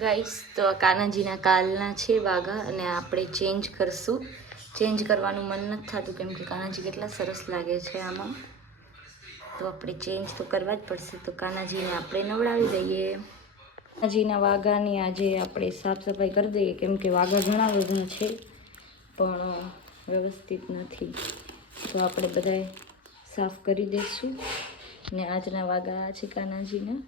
Guys તો કાનાજીના કાલના છે વાઘા અને આપણે ચેન્જ કરશું. ચેન્જ કરવાનું મન નથી થતું કેમ કે કાનાજી કેટલા સરસ લાગે છે આમાં, તો આપણે ચેન્જ તો કરવા જ પડશે. તો કાનાજીને આપણે નવડાવી દઈએ. કાનાજીના વાઘાની આજે આપણે સાફ સફાઈ કરી દઈએ કેમ કે વાઘા ઘણા બધા છે પણ વ્યવસ્થિત નથી, તો આપણે બધાએ સાફ કરી દઈશું. ને આજના વાઘા છે કાનાજીના.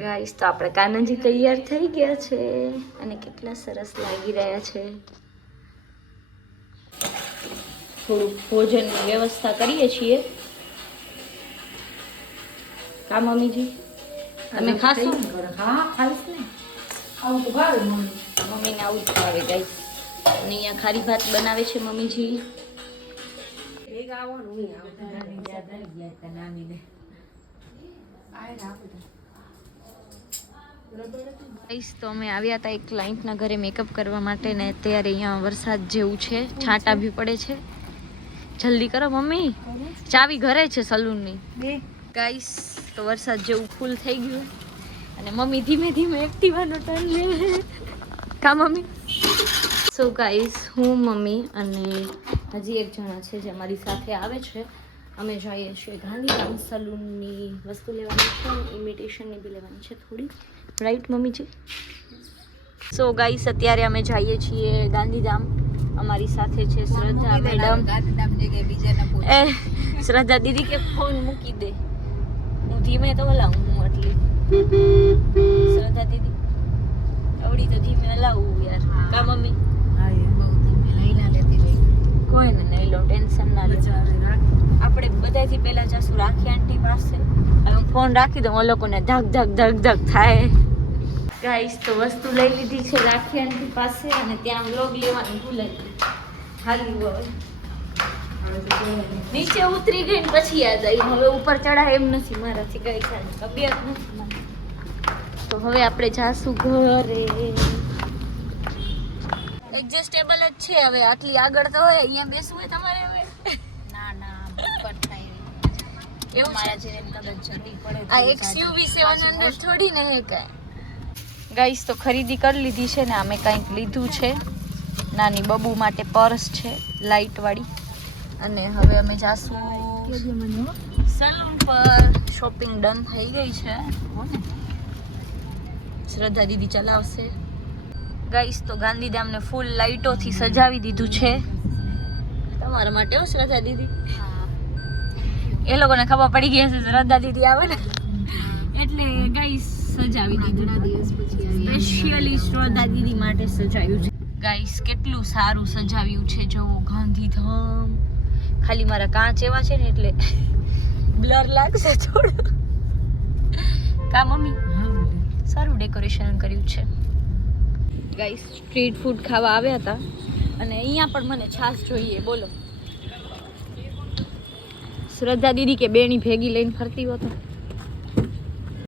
ગાઈસ તો આપણે કાનાજી તૈયાર થઈ ગયા છે અને કેટલા સરસ લાગી રહ્યા છે. થોડુંક ભોજનની વ્યવસ્થા કરીએ છીએ. કા મમ્મીજી તમે ખાશો? હા ખાઈશ ને, આવું તો ભાવે મમ્મીને આવું જ ભાવે ગાઈસ. અને અહીંયા ખારી ભાત બનાવે છે મમ્મીજી. તો અમે આવ્યા હતા એક ક્લાયન્ટના ઘરે મેકઅપ કરવા માટે ને અત્યારે અહીંયા વરસાદ જેવું છે, છાંટા બી પડે છે. જલ્દી કરો મમ્મી, ચાવી ઘરે છે સલૂનની. ગાઈસ તો વરસાદ જેવું ફૂલ થઈ ગયું અને મમ્મી ધીમે ધીમે એક્ટિવાનો ટર્ન લે. કા મમ્મી? સો ગાઈસ હું મમ્મી અને હજી એક જણા છે જે અમારી સાથે આવે છે. અમે જઈએ છીએ ગાંધીધામ. સલૂનની વસ્તુ લેવાની છે, ઇમિટેશનની બી લેવાની છે થોડી, રાઈટ મમ્મીજી? સો ગાઈસ અત્યારે અમે જઈએ છીએ ગાંધીધામ. અમારી સાથે છે શ્રદ્ધા મેડમ. શ્રદ્ધા દીદી કે ફોન મૂકી દે, હું ધીમે તો હલાવું હું એટલી. શ્રદ્ધા દીદી આવડી તો ધીમે હલાવું યાર. કા મમ્મી? કોઈ ને નહીં લો, ટેન્શન ના લે. આપણે બધાથી પહેલા જશું રાખી આંટી પાસે. હવે ફોન રાખી દઉં, એ લોકોને ધક ધક ધક ધક થાય. ગાઈસ તો વસ્તુ લઈ લીધી છે રાખી આંટી પાસે અને ત્યાં વ્લોગ લેવાનું ભૂલાઈ ગયું. હાલી હવે નીચે ઉતરી ગઈ ને પછી યાદ આવી. હવે ઉપર ચડાય એમ નથી મારાથી, કઈ તબિયત નથી મારી. તો હવે આપણે જાશું ઘરે. એડજસ્ટેબલ જ છે હવે, આટલી આગળ તો હોય. અહીંયા બેસવું હોય તમારે હવે? ના ના ઉપર થાય એવું મારા જેને કદાચ જલ્દી પડે. આ XUV 700 થોડી ને હે કાંઈ. ગાઈસ તો ખરીદી કરી લીધી છે ને અમે કંઈક લીધું છે. નાની બબુ માટે પર્સ છે લાઇટ વાળી. અને હવે અમે જાશું સલૂન પર. શોપિંગ ડન થઈ ગઈ છે. શ્રદ્ધા દીદી ચલાવશે. ગાઈસ તો ગાંધીધામને ફૂલ લાઇટોથી સજાવી દીધું છે તમારા માટે. હો શ્રદ્ધા દીદી, એ લોકોને ખબર પડી ગઈ હશે શ્રદ્ધા દીદી આવે ને એટલે ગાઈસ સજાવી દીધું. સ્પેશિયલી શ્રદ્ધા દીદી માટે સજાવ્યું છે. ગાઈસ કેટલું સારું સજાવ્યું છે જો ગાંધીધામ. ખાલી મારા કાચ એવા છે ને એટલે બ્લર લાગશે થોડું. કા મમ્મી? સારું ડેકોરેશન કર્યું છે. ગાઈસ સ્ટ્રીટ ફૂડ ખાવા આવ્યા હતા અને અહીંયા પણ મને છાશ જોઈએ. બોલો શ્રદ્ધા દીદી કે બેની ભેગી લઈને ફરતી હો તો